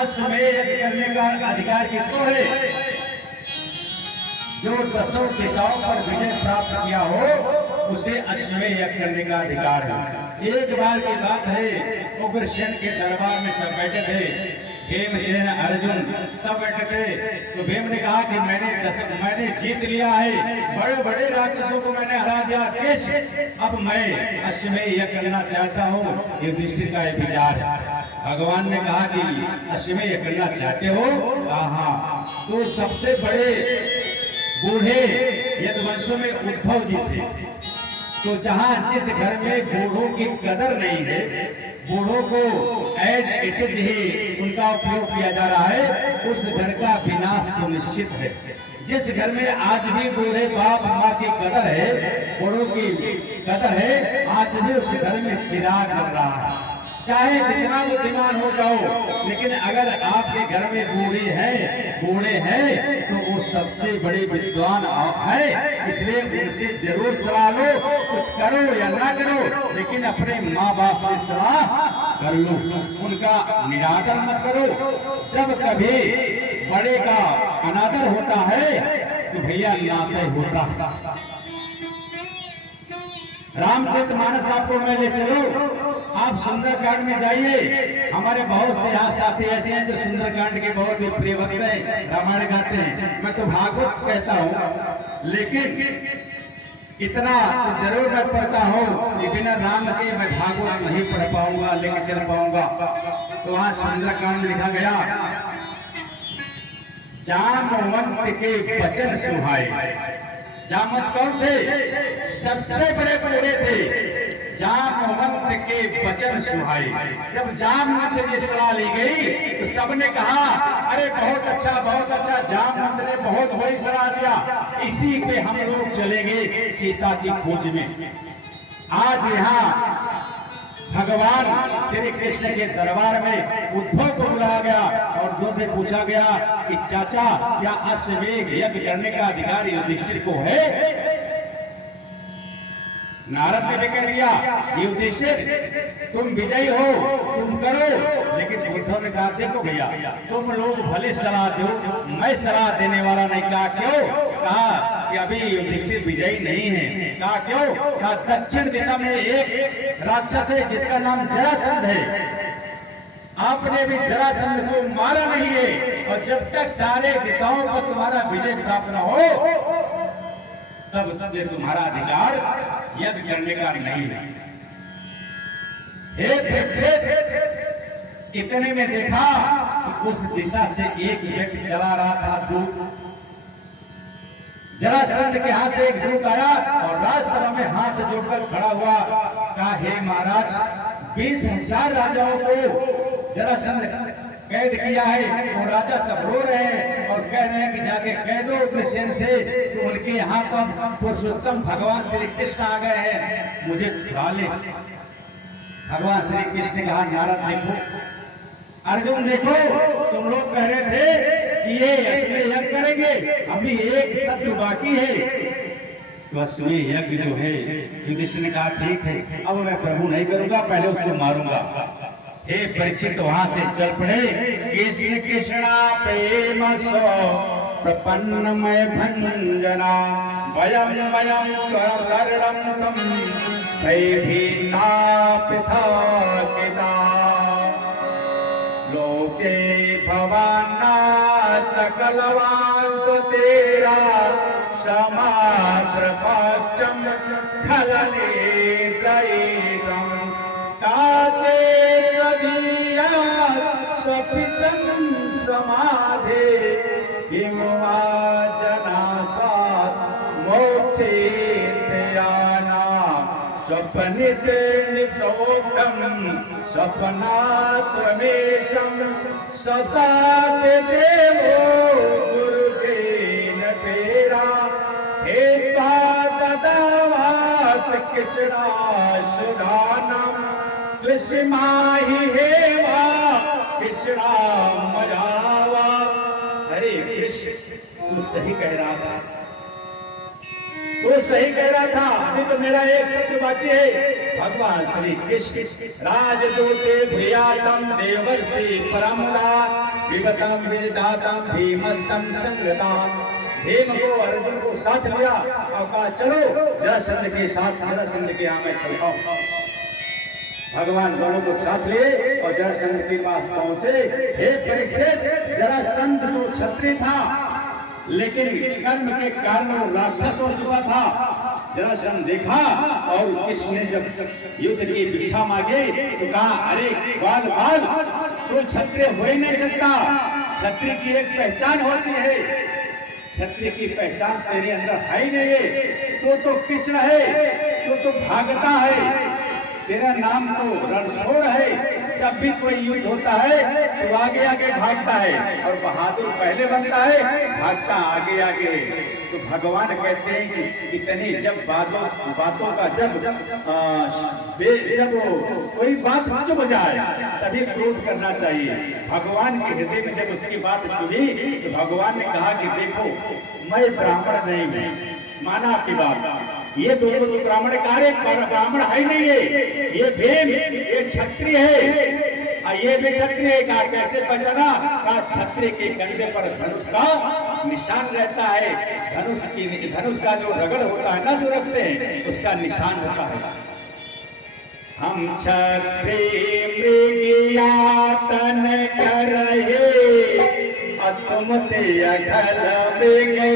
अश्वमेध यज्ञ करने का अधिकार किसको है? जो 10 दिशाओं पर विजय प्राप्त किया हो उसे अश्वमेध यज्ञ करने का अधिकार है। एक बार की बात है, उग्रसेन के दरबार में सब बैठे थे, भीमसेन अर्जुन सब बैठे थे। तो भीम ने कहा कि मैंने जीत लिया है, बड़े बड़े राक्षसों को मैंने हरा दिया, अब मैं अश्वमेध यज्ञ करना चाहता हूँ। युधिष्ठिर का एक विचार है। भगवान ने कहा कि अश्वमेध यज्ञ करना चाहते हो? हाँ। तो सबसे बड़े बूढ़े यदुवंशों में उद्धव जी थे। तो जहां जिस घर में बूढ़ों की कदर नहीं है, बूढ़ों को एज इट इज ही उनका उपयोग किया जा रहा है, उस घर का विनाश सुनिश्चित है। जिस घर में आज भी बूढ़े बाप माँ की कदर है, बूढ़ों की कदर है, आज भी उस घर में चिराग जल रहा है। चाहे जितना बुद्धिमान हो जाओ, लेकिन अगर आपके घर में बूढ़े हैं तो वो सबसे बड़े विद्वान आप है। इसलिए उनसे जरूर सलाह लो, कुछ करो या ना करो, लेकिन अपने माँ बाप से सलाह कर लो, उनका निरादर मत करो। जब कभी बड़े का अनादर होता है तो भैया नाशय होता। रामचरितमानस आपको मैं ले चलो, आप सुंदरकांड में जाइए। हमारे बहुत से यहाँ साथी ऐसे हैं जो सुंदरकांड के बहुत ही प्रिय भक्त हैं, रामायण गाते हैं। मैं तो भागवत कहता हूँ, लेकिन इतना तो जरूर मैं पढ़ता हूँ कि बिना राम के मैं भागवत नहीं पढ़ पाऊंगा, लेकर चल पाऊंगा। तो वहाँ सुंदरकांड लिखा गया, जामवंत के वचन सुहाए। जामवंत कौन थे? सबसे बड़े बड़े थे। जामवंत के वचन सुहाए। जब जामवंत की सलाह ली गई तो सबने कहा, अरे बहुत अच्छा, जामवंत ने बहुत बड़ी सलाह दिया, इसी पे हम लोग चलेंगे सीता की खोज में। आज यहाँ भगवान श्री कृष्ण के दरबार में उद्धव को बुलाया गया और उद्धव से पूछा गया कि चाचा, क्या अश्वमेध यज्ञ करने का अधिकार युधिष्ठिर को है? नारद ने भी कह दिया, युधिष्ठिर तुम विजयी हो, तुम करो। लेकिन उद्धव ने कहा, देखो भैया, तुम लोग भले सलाह दो, मैं सलाह देने वाला नहीं। कहा क्यों? कहा कि अभी युधिष्ठिर विजयी नहीं है। कहा क्यों? कहा दक्षिण दिशा में एक राक्षस है जिसका नाम जरासंध है, आपने भी जरासंध को मारा नहीं है, और जब तक सारे दिशाओं पर तुम्हारा विजय प्राप्त न हो तब तक तुम्हारा अधिकार यज्ञ करने का नहीं है। इतने में देखा कि उस दिशा से एक व्यक्ति चला रहा था दूत। जरासंध के हाथ से एक दूत आया और राजसभा में हाथ जोड़कर खड़ा हुआ। कहा, हे महाराज, 20,000 राजाओं को जरासंध कैद किया है, और राजा सब रो रहे हैं और कह रहे हैं कि जाके कह दो उग्रसेन से तो उनके यहाँ पर पुरुषोत्तम भगवान श्री कृष्ण आ गए हैं, मुझे छुड़ा ले। भगवान श्री कृष्ण ने कहा, नारद देखो, अर्जुन देखो, तुम लोग कह रहे थे कि ये अश्वमेध यज्ञ करेंगे, अभी एक शत्रु बाकी है। तो अश्वमेध यज्ञ जो है, युधिष्ठिर ने कहा ठीक है, अब मैं प्रभु नहीं करूंगा, पहले उसको मारूंगा। हे परीक्षित वहां से चल पड़े। कृष्ण कृष्णा प्रेम सो प्रपन्नमय भंजना, वयम वयम कर शरणम तम भयभीता पृथकिता, लोके भवाना सकलवांत तेरा, समात्र पक्षम खलने दयितम, काचे स्वपितम समाधे हिमवा जनासात मोक्षे त्याना, स्वप्निते निसोक्तम स्वप्नात्रमेशम, ससात देवो गुरुदेन तेरा, हेता ददावात कृष्णा सुधानम, कृष्णाहि हेवा कृष्णा मजावा। अरे कृष्ण, तू सही कह रहा था, तू सही कह रहा था, अभी तो मेरा एक शब्द बाकी है। भगवान श्री कृष्ण राजदूते भूयातम देवर्षि परमदा, विगतम विदातम भीमस्तम संगताम। भीम को अर्जुन को साथ लिया और कहा चलो जरासंध के साथ, जरासंध के यहाँ मैं चलता हूँ। भगवान दोनों को साथ लिए और जरासंध के पास पहुंचे। हे परीक्षित, जरासंध तो क्षत्रिय था लेकिन कर्म के कारण वो राक्षस हो चुका था। जरासंध देखा और किसने जब युद्ध की भिक्षा मांगी तो कहा अरे बाल बाल, तो क्षत्रिय हो ही नहीं सकता। क्षत्रिय की एक पहचान होती है, क्षत्रिय की पहचान तेरे अंदर है ही नहीं है। तो कृष्ण है, तो भागता है, तेरा नाम तो रणछोड़ है। जब भी कोई युद्ध होता है तो आगे आगे भागता है और बहादुर पहले बनता है, भागता आगे आगे। तो भगवान कहते हैं कि इतनी जब बातों का जब कोई बात चुभ जाए तभी क्रोध करना चाहिए। भगवान के हृदय में जब उसकी बात चुभी तो भगवान ने कहा कि देखो मैं ब्राह्मण नहीं हूँ, माना आपकी बात, ये दोनों तो ब्राह्मण कार्य ब्राह्मण है नहीं है, ये भीम ये क्षत्रिय है, ये भी क्षत्रिय है। कहा कैसे पहचाना? कहा क्षत्रिय के कंधे पर धनुष का निशान रहता है, धनुष का जो रगड़ होता है ना जो रखते हैं उसका निशान होता है। हम क्षत्रिय मृगियातन करहे तुम ते अघल में